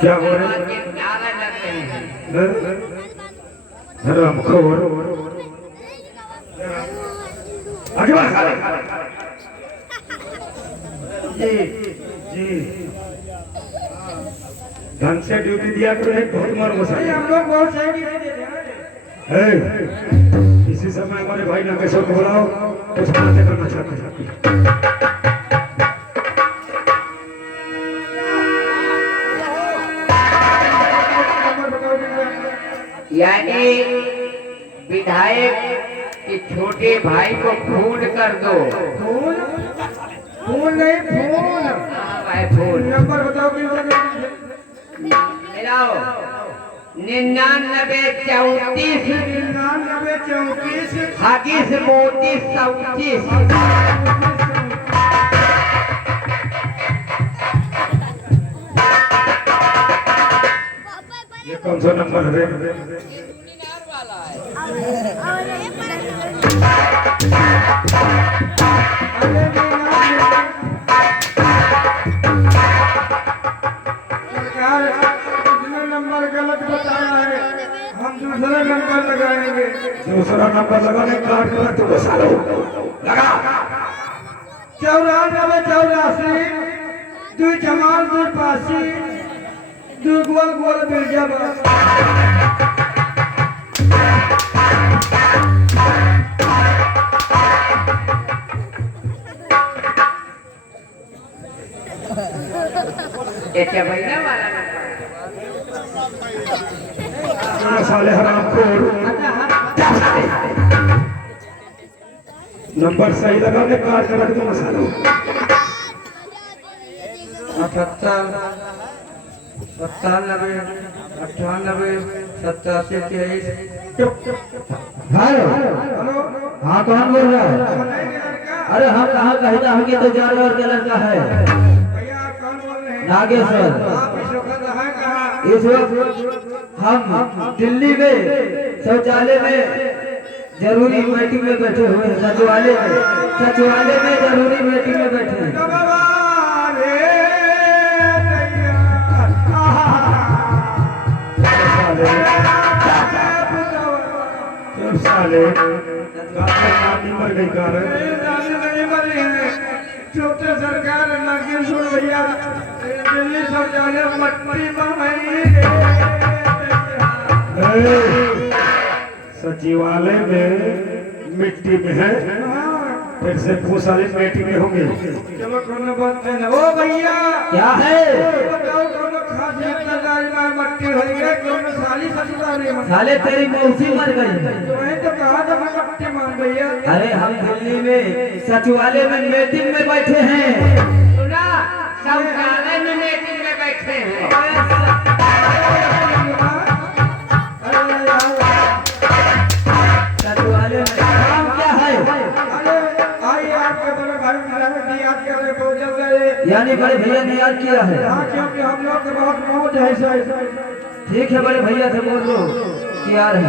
क्या बोल रहे खोर आगे बढ़ जी जी ढंग से ड्यूटी दिया करो एक बहुत मार मसाई हम लोग बहुत सही ड्यूटी देते हैं इसी समय हमारे भाई नागेश्वर को बुलाओ कुछ बातें करना चाहते हैं यानी विधायक के छोटे भाई को फोन कर दो। फोन फोन नहीं फोन भाई फोन नंबर बताओ मिलाओ 9934 हागिस मोती 34। ये कौन सा नंबर है नंबर गलत बताया है हम दूसरा नंबर लगाएंगे दूसरा नंबर लगाने कार्ड गलत तो बसा लो लगा 94 2 जमाल 2 पासी 2 गोल गोल बिरजा क्या भैया वाला साले हराम खोर नंबर सही लगाने कार्ड गलत तो बसा लो 78 97 98 87 23। हेलो हाँ कौन बोल रहा है? अरे हम कहाँ कहते हम तो जानवर के लड़का है भैया कौन बोल रहे हैं? नागेश्वर। आप इस वक्त हैं कहाँ? इस वक्त हम दिल्ली में शौचालय में जरूरी मीटिंग में बैठे हुए हैं। सचिवालय में जरूरी मीटिंग में बैठे हैं। साले नानी मर गई कार छोटे सरकार नागेश्वर भैया दिल्ली शौचालय मट्टी सचिवालय में मिट्टी में है फिर से पूछ वाली मीटिंग में होंगे चलो कोनो बात नहीं। ओ भैया क्या है? बताओ कोनो खासियत लगाई में मट्टी हो गई कोनो साली ससुराली में साले तेरी मौसी मर गई। तो मैं तो कहा था मैं मट्टी मान भैया अरे हम दिल्ली में सचिवालय में मीटिंग में बैठे हैं। सुना शौचालय में मीटिंग में बैठे हैं। सचिवालय में काम क्या है? आइए आपके बड़े भाई महाराज ने याद कर रहे बहुत जल्द है यानी बड़े भैया ने याद किया है। हाँ क्योंकि हम लोग के बहुत मौज है सर। ठीक है बड़े भैया से बोल दो कि आ रहे हैं।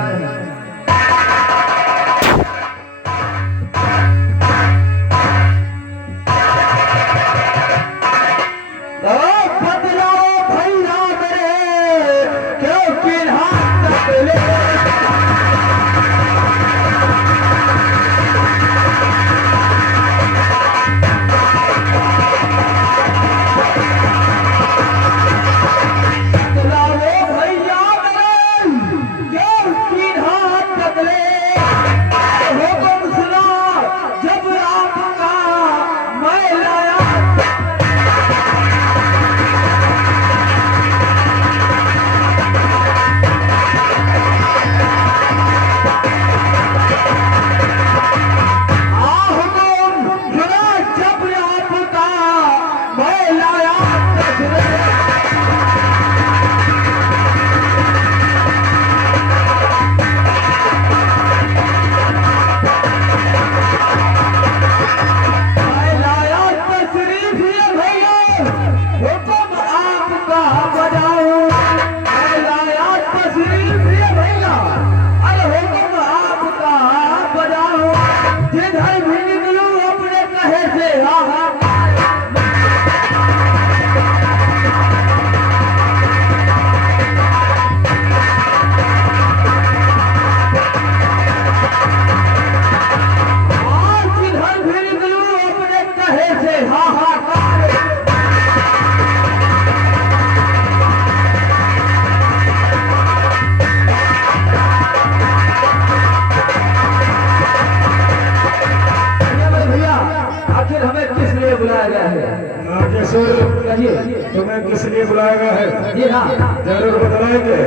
बताइए। तुम्हें किस लिए बुलाया गया है? जी हाँ। जरूर बतलाएंगे।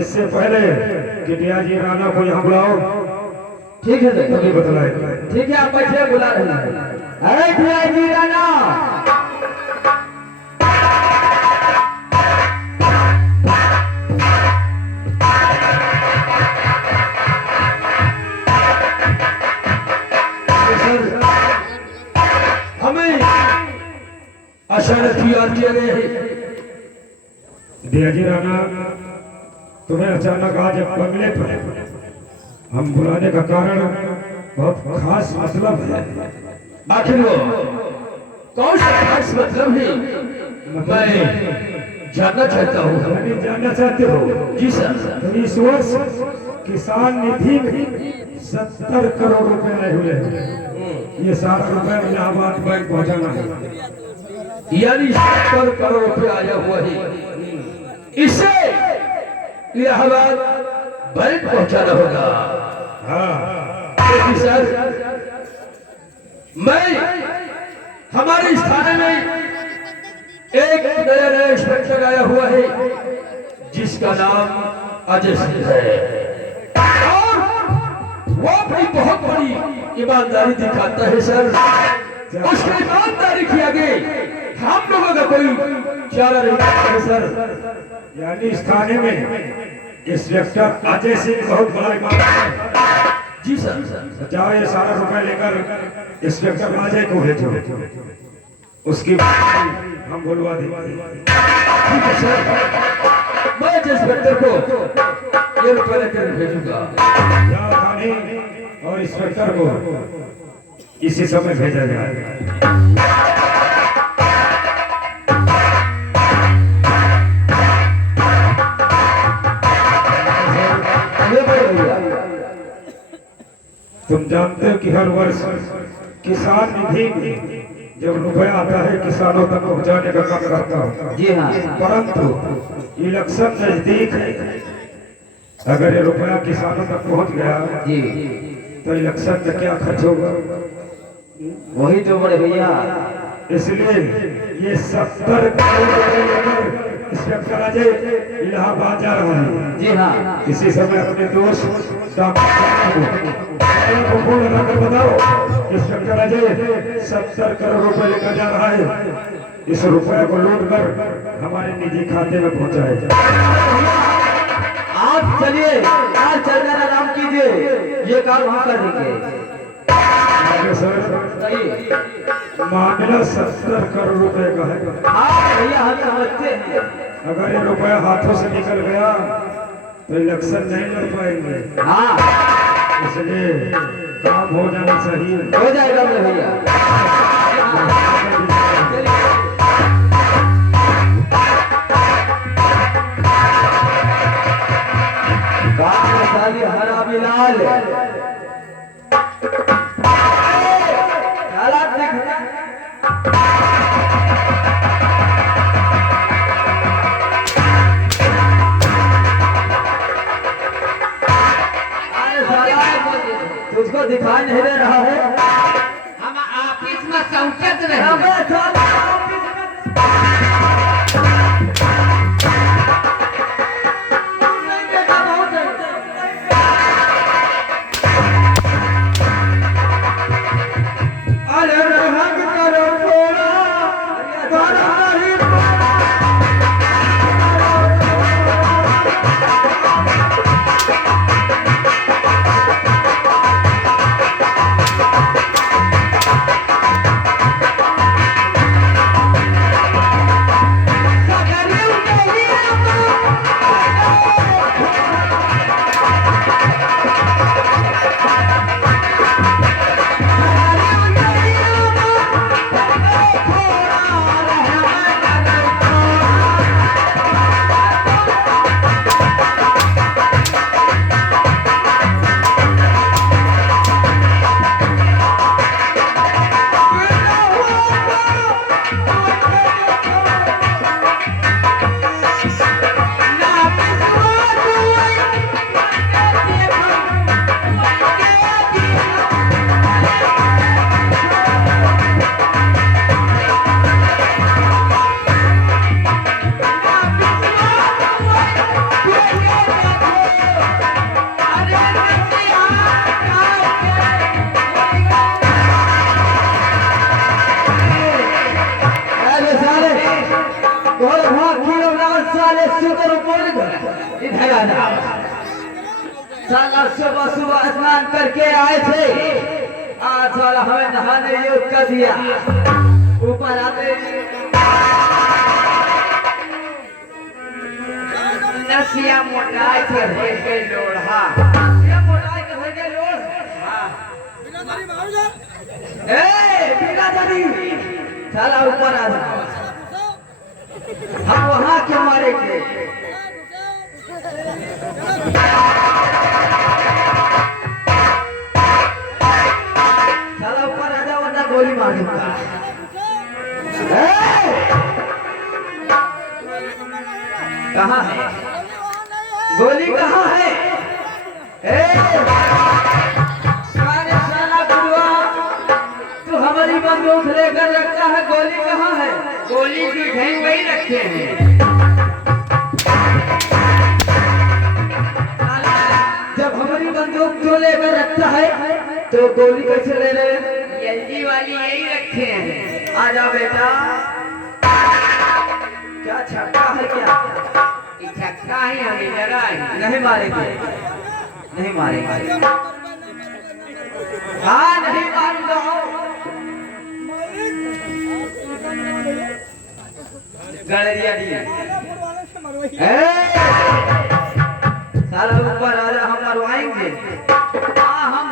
इससे पहले कि दिया जी राणा को यहाँ बुलाओ, ठीक है सर। तभी बतलाएंगे। ठीक है, आप बैठिए, बुला रहे हैं। अरे दिया जी राणा। हमें अचानक तैयार किया गया है। दिया जी राणा, तुम्हें अचानक आज बंगले पर हम बुलाने का कारण बहुत खास मतलब है। आखिर वो कौन सा खास मतलब है, मैं जानना चाहता हूँ। यानी जानना चाहते हो? जी सर। तो इस वर्ष किसान निधि में 70 करोड़ रुपए आए हुए हैं। ये सारा रुपए इलाहाबाद बैंक पहुंचाना है। यानी 70 करोड़ रुपए आया हुआ है, इसे इलाहाबाद बैंक पहुंचाना होगा। हाँ, क्योंकि सर, मैं हमारे इस थाने में एक नया इंस्पेक्टर आया हुआ है जिसका नाम अजय सिंह है, और वो अपनी बहुत बड़ी ईमानदारी दिखाता है सर। उसकी ईमानदारी के आगे हम लोगों का कोई चारा नहीं करता है सर। यानी इस थाने में इंस्पेक्टर अजय सिंह बहुत बड़ा ईमानदार है। जी सर। जाओ, ये सारा रुपए लेकर इंस्पेक्टर अजय को भेजो, उसकी हम बुलवा देंगे। ठीक है सर, मैं इंस्पेक्टर को ये रुपये लेकर भेजूंगा। जाओ थाने और इंस्पेक्टर को इसी समय भेजा जाएगा। तुम जानते हो कि हर वर्ष किसान निधि में जब रुपया आता है किसानों तक पहुंचाने का काम करता हूँ। जी हाँ। परंतु इलेक्शन नजदीक है, अगर ये रुपया किसानों तक पहुंच गया जी, तो इलेक्शन में क्या खर्च होगा? वही तो बड़े भैया। इसलिए ये 70 करोड़ रुपए लेकर इंस्पेक्टर अजय इलाहाबाद जा रहा है। जी हाँ। इसी समय अपने दोस्त को फोन लगाकर बताओ, इंस्पेक्टर अजय 70 करोड़ रुपए लेकर जा रहा है। इस रुपए को लूट कर हमारे निजी खाते में पहुंचाए। आप चलिए, आज चलकर आराम कीजिए, ये काम हम कर देंगे। सर, मामला 70 करोड़ रुपए का है। हाँ भैया, हम समझते हैं। अगर ये रुपया हाथों से निकल गया तो इलेक्शन नहीं लड़ पाएंगे। हाँ, इसलिए काम हो जाना चाहिए। हो जाएगा मेरे भैया। हरा बिलाल हालात देख। तुझको दिखाई नहीं दे रहा है? हम ऑफिस में शौचत रहे। और वहाँ खिलौना साले शुक्र बोल गए इधर आ जा साला सुबह सुबह स्नान करके आए थे आज साला हमें नहाने योग कर दिया ऊपर आते नसिया मोटाई के भेजे लोढ़ा ये मोटाई के भेजे लोढ़ बिना जानी साला ऊपर आ जा हम वहाँ क्यों मारेंगे साला ऊपर आ जा वरना गोली मार दूंगा कहाँ है गोली कहाँ है सारे साला बुआ तू हमारी बंदूक लेकर रखता है गोली कहाँ है गोली की ढेंग वही रखे हैं जब हमारी बंदूक तू लेकर रखता है तो गोली कैसे ले ले एलजी वाली यही रखे हैं आ जा बेटा क्या छक्का है क्या ये छक्का ही हमें लगा है नहीं मारेंगे नहीं मारेंगे हाँ नहीं मारूंगा गड़रिया दी सारा ऊपर आ जा हम मरवाएंगे हाँ हम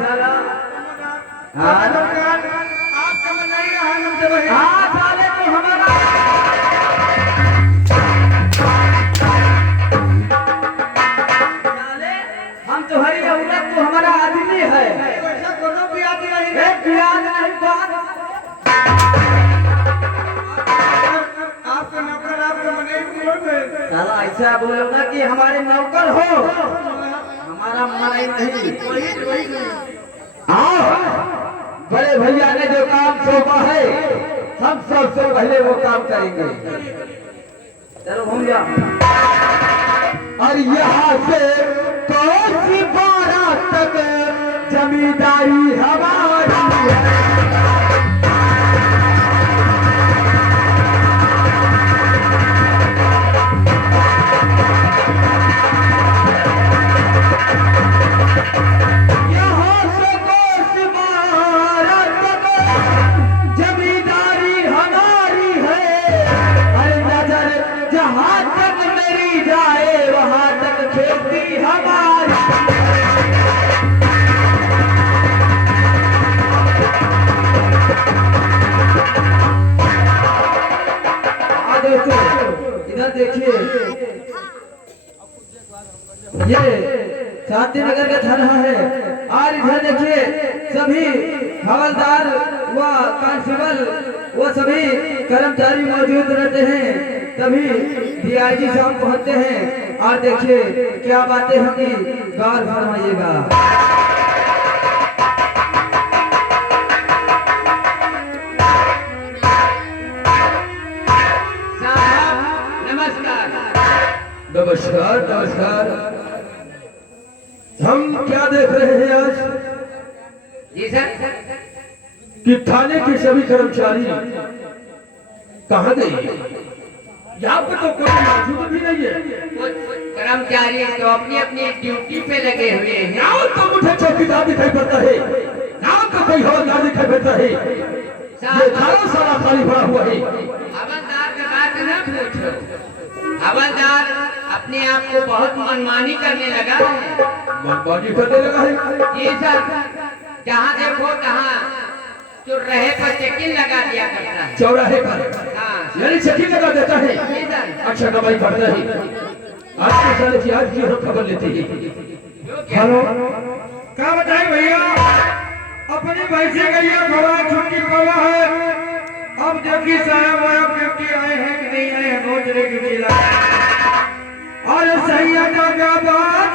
साला हाँ आपका मन नहीं रहा हमसे वही हाँ साले तू हमारा साले हम तुम्हारी औरत तू हमारा आदमी है वैसा कोनो भी आदमी नहीं एक प्याज नहीं बात आपका नौकर आपका मन नहीं बोल साला ऐसा बोलो ना कि हमारे नौकर हो हमारा मन नहीं आओ बड़े भैया ने जो काम सौंपा है हम सबसे पहले वो काम करेंगे चलो घूम जा और यहाँ से कोसी बारात तक जमींदारी हमारी है यहाँ से कोसी बारात तक जमींदारी हमारी है अरे नजर जहाँ तक मेरी जाए वहाँ तक खेती हमारी इधर देखिए ये शांति नगर का थाना है और इधर देखिए सभी हवलदार व कांस्टेबल वो सभी कर्मचारी मौजूद रहते हैं तभी डीआईजी साहब पहुंचते हैं और देखिए क्या बातें होंगी गौर फरमाइएगा साहब नमस्कार नमस्कार नमस्कार हम क्या देख रहे हैं आज जी सर कि थाने के सभी कर्मचारी कहाँ गए यहाँ पर तो कोई मौजूद भी नहीं है कुछ कर्मचारी तो अपनी अपनी ड्यूटी पे लगे हुए हैं ना तो मुझे चौकीदार दिखाई पड़ता है ना तो कोई हवलदार दिखाई पड़ता है ये थाना सारा खाली पड़ा हुआ है हवलदार का बात न पूछो हवलदार अपने आप को बहुत मनमानी करने लगा है मनमानी करने लगा है जी सर जहाँ देखो तहाँ चौराहे पर चेकिंग लगा दिया करता है चौराहे पर हाँ यानी चेकिंग लगा देता है जी सर अच्छा कमाई करता है आज के साले की आज की हम खबर लेते हैं हेलो क्या बताए भैया अपनी भैंसी गैया खवा छुट्टी पवा है अब देखिए साहब आप ड्यूटी आए हैं कि नहीं आए हैं नोचने की ड्यूटी और सही का बात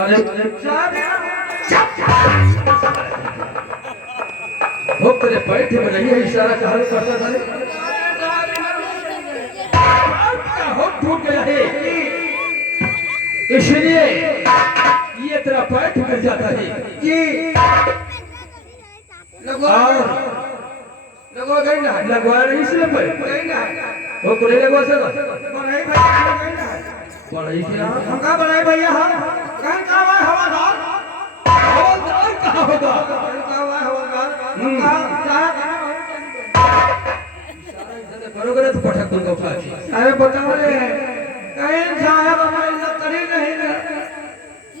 अरे हो तेरे पैठ में नहीं है इशारा कहा करता था हो टूट गया है इसलिए ये तेरा पैठ गिर जाता है जी लगवाया नहीं इसलिए पैठ वो को नहीं लगवा सका पढ़ाई किया हमका बनाए भैया हम कहीं का हुआ हवादार हवलदार कहाँ होगा कहीं का हुआ हवादार करोगे तो पटक दूंगा उठा के अरे बताओ रे कहीं साहब हमारी लकड़ी नहीं ना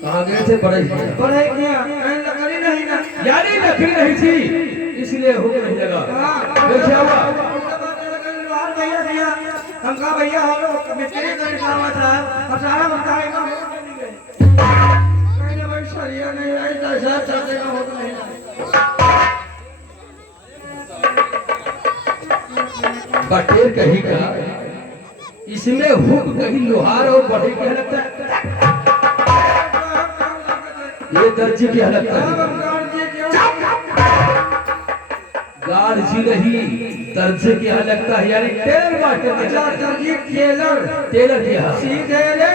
कहाँ गए थे पढ़ाई किया पढ़ाई किया कहीं लकड़ी नहीं ना यानी लकड़ी नहीं थी इसलिए हुक्म नहीं लगा फिर क्या हुआ भैया भैया हमका भैया हो मिस्त्री कर काम था और सारा बताए का कहीं भाई सरिया नहीं आई दशा चाहते का हो नहीं बटेर कहीं का इसमें हुक कहीं लोहार और बढ़ई क्या लगता है ये दर्जी क्या लगता है गार्जी नहीं दर्जे क्या लगता है यानी टेलर मास्टर के दर्जी टेलर टेलर क्या सीधे रे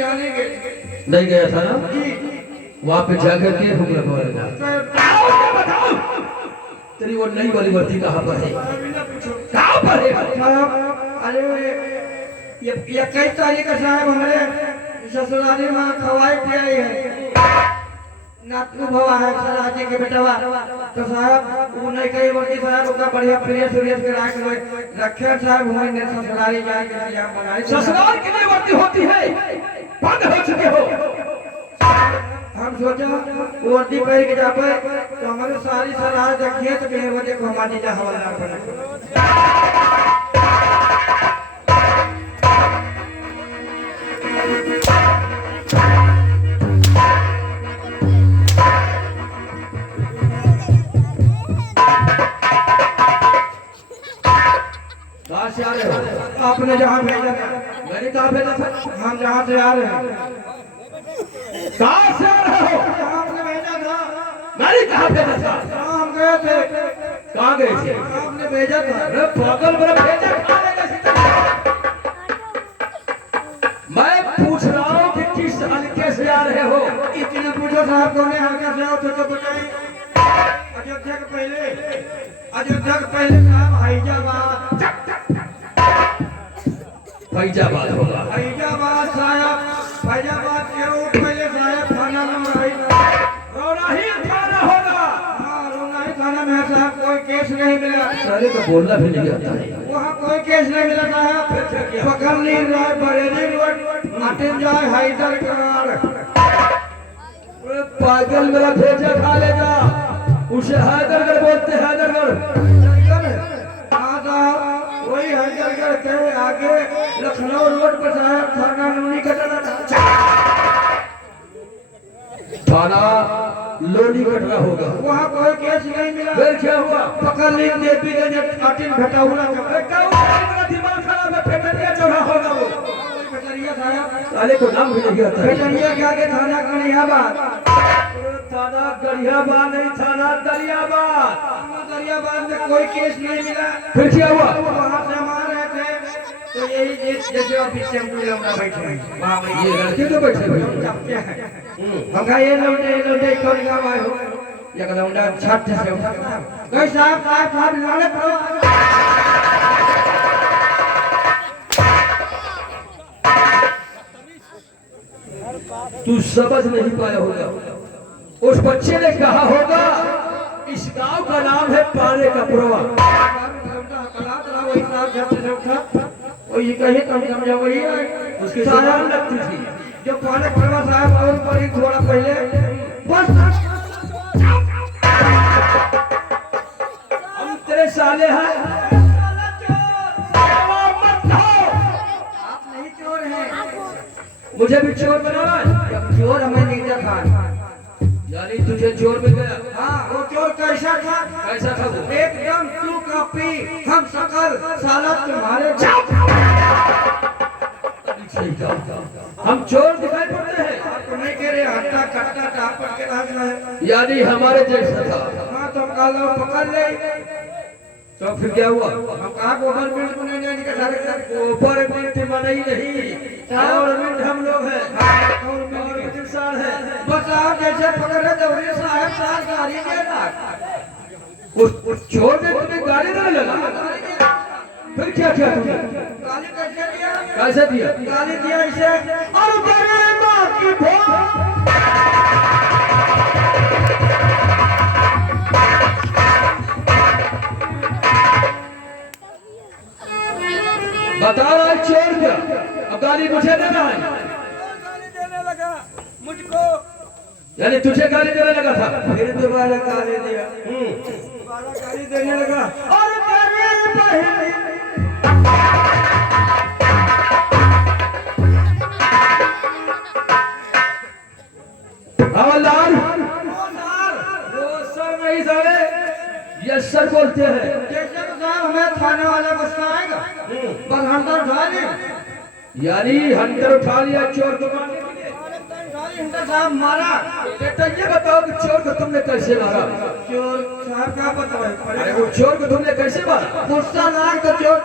नहीं गया था ना वहाँ पे जाकर के हुक्म लगवाएगा तेरी वो नई वाली वर्दी कहाँ पर है कहाँ पर है अरे ये कई तारीख का साहब हमारे ससुराली में खवाई पियाई है नातू भवा है सराजी के बेटवा तो साहब वो नहीं कई वर्दी साहब उसका बढ़िया फ्रेश फ्रेश के रखे साहब हुए ने ससुराली जाए के इंतजाम बनाए ससुराल की नई वर्दी होती है बंद हो चुके हो हम सोचा वर्दी पहन के जाए तो हमारे सारी सलाह देखिए तो कहीं वो देखो हमारी जा हवाला बना कहाँ से आ रहे हो आपने जहाँ भेजा था मैंने कहाँ भेजा था हम जहाँ से आ रहे हैं कहाँ से आ रहे हो जहाँ आपने भेजा था मैंने कहाँ भेजा था जहाँ हम गए थे कहाँ गए थे आपने भेजा था अरे पागल मेरा भेजा कहाँ ले गए थे? मैं पूछ रहा हूँ कि किस हल्के से आ रहे हो इतने पूछो साहब कौन हल्का से आओ तो बताइए अयोध्या के पहले साहब हैजाबाद फैजाबाद होगा हैजाबाद साहब हैजाबाद के ऊपर पहले साहब थाना नंबर रौनाही थाना होगा रोनाही थाना में साहब कोई केस नहीं मिला सारे को बोलना भी नहीं आता है वहाँ कोई केस नहीं मिला साहब पकड़नी राय बरेली रोड माटिन जाए हैदरगढ़ पागल मेरा भेजा खा लेगा उसे हैदरगढ़ बोलते हैं हैदरगढ़ वही हैदरगढ़ के आगे लखनऊ रोड पर साहब थाना नूनी कटना थाना लोनी कटना होगा वहाँ कोई केस नहीं मिला फिर क्या हुआ पकड़ ली देवी ने काटिन घटाउला दिमाग खराब है फेटरिया चौरा होगा वो भेटरिया साहब साले को नाम भी नहीं आता है भेटरिया के आगे थाना कनियाबाद थाना गरियाबाद नहीं थाना दरियाबाद दरियाबाद में कोई केस नहीं मिला फिर क्या हुआ वहाँ से हम आ रहे थे तो यही जैसे पीछे हम लोग बैठे हैं वहाँ में ये लड़के तो बैठे हुए हैं। क्या है हम कहा ये लौटे कौन गाँव आए हो ये लौटा छठ से उठा गए साहब लाने पड़ो तू समझ नहीं पाया होगा उस बच्चे ने कहा होगा इस गांव का नाम है पाने का पुरवा वही कही कम समझा वही उसकी सामान लगती थी जो पाने परवा साहब और पड़ी थोड़ा पहले बस हम तेरे साले हैं आप नहीं चोर हैं मुझे भी चोर बनाना है चोर हमें नहीं देखा यानी तुझे चोर में गया हाँ वो चोर कैसा था? कैसा था वो? एकदम तू कापी हम सकल साला तुम्हारे सही कहा। हम चोर दिखाई पड़ते हैं, आपको नहीं कह रहे हट्टा कट्टा टापर के राज है। यानी हमारे जैसा था। हाँ तो हम काला पकड़ ले। तो फिर क्या हुआ? हम कहा गवर्नमेंट को नहीं जाने के सारे गवर्नमेंट मनाई नहीं, गवर्नमेंट हम लोग हैं, गवर्नमेंट इंसान है। बस आप जैसे पकड़े दौरी साहब साहब गाड़ी देना। उस चोर ने तुम्हें गाली देने लगा, फिर क्या किया तुमने? गाली कैसे दिया? कैसे दिया? गाली दिया इसे और तेरे माँ की भोग। बता रहा है चोर क्या? अब गाली मुझे देना है, गाली देने लगा मुझको। यानी तुझे गाली देने लगा था। फिर दोबारा गाली दिया, दोबारा गाली देने लगा और तेरी बहन हवलदार वो सर नहीं साले, यस सर बोलते हैं। जैसे तो साहब हमें थाने वाला गुस्सा आएगा, बस हंटर उठा ले। यानी हंटर उठा लिया चोर को मारने के लिए। हंटर साहब मारा। बेटा ये बताओ कि चोर को तुमने कैसे मारा? चोर साहब क्या पता अरे है? वो चोर को तुमने कैसे मारा? गुस्सा लाग तो चोर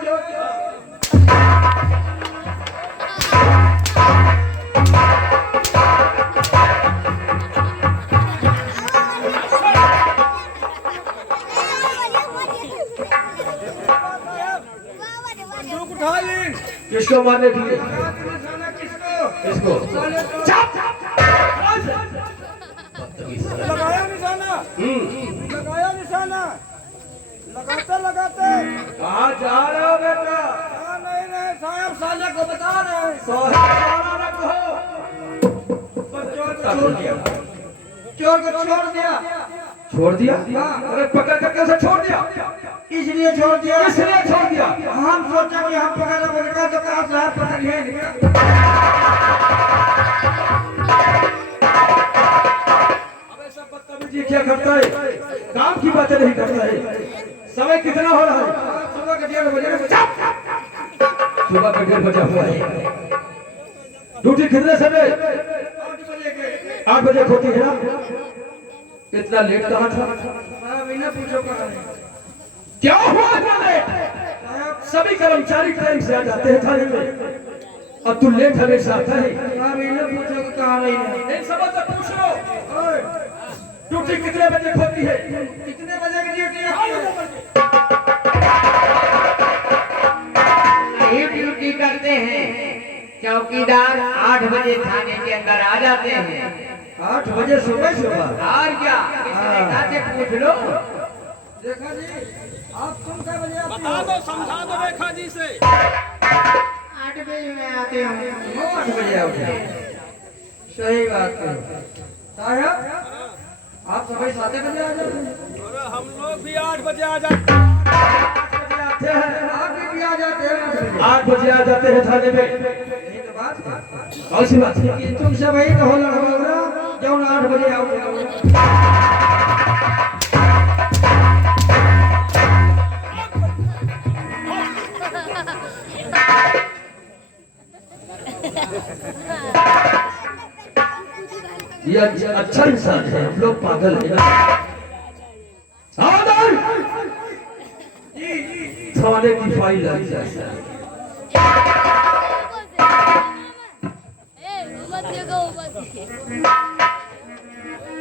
उठा ली। किसको मारने के लिए? किसको? किसको? लगाया निशाना, लगाया निशाना, लगाते लगाते। कहाँ जा रहे हो बेटा? नहीं नहीं साहब साले को बता रहे हैं। सारा न कहो। छोड़ दिया, चोर को छोड़ दिया। छोड़ दिया? अरे पकड़ कर कैसे छोड़ दिया? इसलिए छोड़ दिया। इसलिए छोड़ दिया। हम सोचा कि हम पकड़ा बोलेगा तो कहा साहब पकड़िए। अबे सब बदतमीजी क्या करता है? काम की बातें नहीं करता है। समय कितना हो रहा है? सुबह के 1:30 बजे। सुबह का 1:30 बजा हुआ है। ड्यूटी कितने समय? 8 बजे होती है ना? इतना लेट कहाँ था? साहब इन्हें पूछो कहाँ है? क्या हुआ इतना लेट? साहब सभी कर्मचारी टाइम से आ जाते हैं थाने में, और तू लेट हमेशा आता है। साहब इन्हें पूछो कि कहाँ रही है? इन सबों से पूछ लो ड्यूटी कितने बजे होती है? कितने बजे की ड्यूटी है? यही ड्यूटी करते हैं चौकीदार। 8 बजे थाने के अंदर आ जाते हैं। 8 बजे सुबह सुबह। और क्या, किसी नेता से पूछ लो। देखा जी आप सुन के बजे आती बता दो, समझा दो रेखा जी से। 8 बजे मैं आती हूँ। 8 बजे आओगे? सही बात है साहब, आप सुबह 7 बजे आ जाते हैं। अरे हम लोग भी 8 बजे आ जाते हैं। आते हैं आप भी आ जाते हैं 8 बजे आ जाते हैं थाने में। यही तो बात है। कौन सी बात है? कि तुमसे वही तो हो लड़का जब 8 बजे आओगे। ये अच्छा इंसान है, हम लोग पागल है ना। सावधान! थाने की फाइल लग जाए।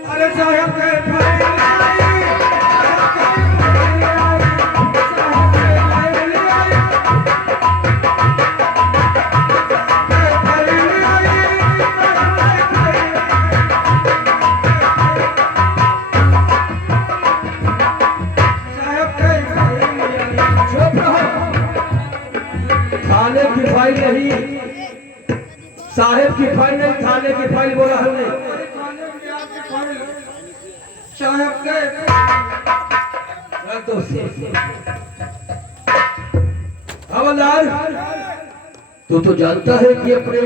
अरे साहब के थाने की फाइल नहीं, साहेब की फाइल नहीं, थाने की फाइल बोला हमने। साहब के रख दो उसे। हवलदार, तू तो जानता है कि अपने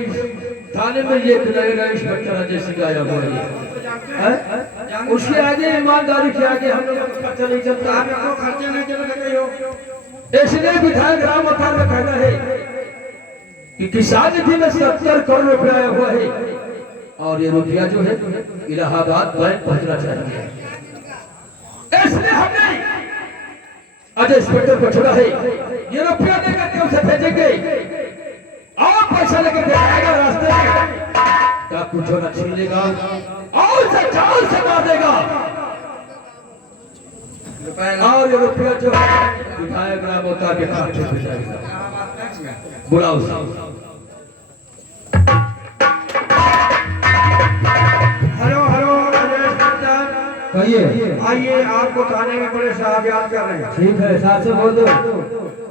थाने में ये नए इंस्पेक्टर अजय सिंह आया हुआ है। जानते हैं उसके आगे ईमानदारी के आगे हम लोग का खर्चा नहीं चलता। आपको खर्चे नहीं चल रहे हो। इसलिए विधायक राम अवतार का कहना है कि किसान निधि में 70 करोड़ रुपया आया हुआ है और ये रुपया जो है इलाहाबाद बैंक पहुंचना चाहिए। इसलिए हमने अजय इंस्पेक्टर को छोड़ा है। ये रुपया लेकर के उसे भेजेंगे और पैसा लेकर के आएगा रास्ते में, क्या कुछ न छीन लेगा और उसे जान से मार देगा। और ये रुपया जो है विधायक राम अवतार के खाते में जाएगा। बुलाओ साहब। हेलो हेलो अजय इंस्पेक्टर, कहिए। आइए आपको थाने में पुलिस साहब याद कर रहे हैं। ठीक है, साहब से बोल दो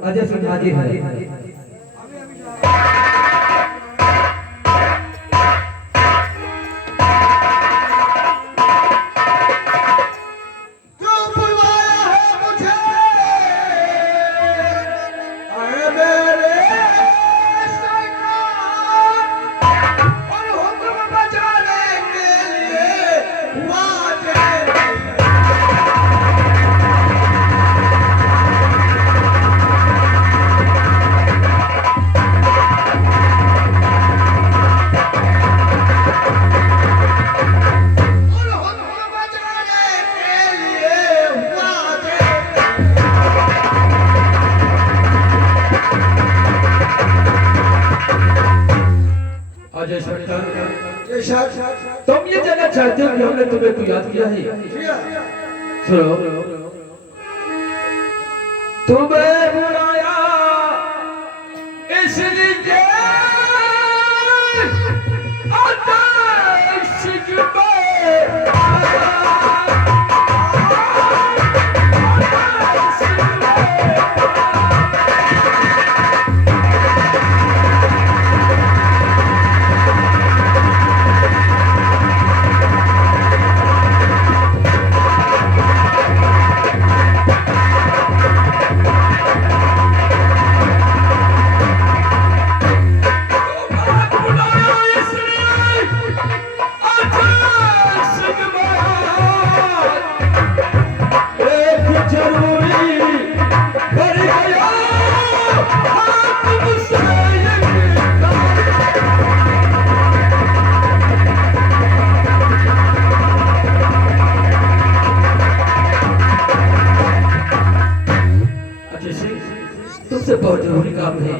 अजय सिंह हाजिर है। अजय इंस्पेक्टर, तुम ये जानना चाहते हो कि हमने तुम्हें क्यों याद किया है? सुनो, तुम्हें बुलाया इसलिए अजय सिंह तुमसे बहुत जरूरी काम है,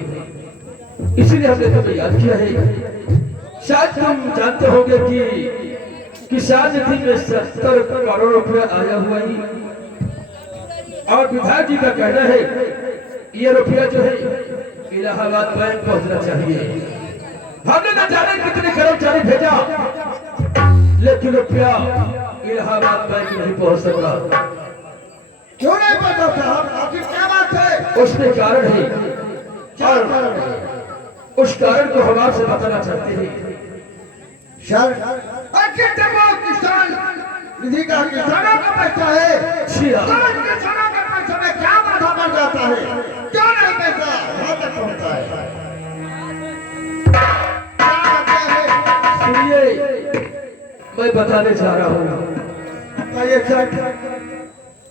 इसीलिए हमने तुम्हें याद किया है। शायद तुम जानते होंगे कि किसान निधि में 70 करोड़ रुपया आया हुआ है और विधायक जी का कहना है ये रुपया जो है इलाहाबाद बैंक पहुंचना चाहिए। हमने न जाने कितने कर्मचारी भेजा, लेकिन रुपया इलाहाबाद बैंक नहीं पहुंच सका। क्यों नहीं पता साहब, आखिर क्या बात है? उसमें कारण है और उस कारण को हम आपसे बताना चाहते हैं। सर, आखिर देखो किसान निधि का किसानों का पैसा है। जी हाँ। किसानों के पैसे में क्या बाधा बन जाता है? क्यों नहीं पैसा यहाँ तक पहुँचता है? क्या वजह है? सुनिए, मैं बताने जा रहा हूँ। बताइए सर।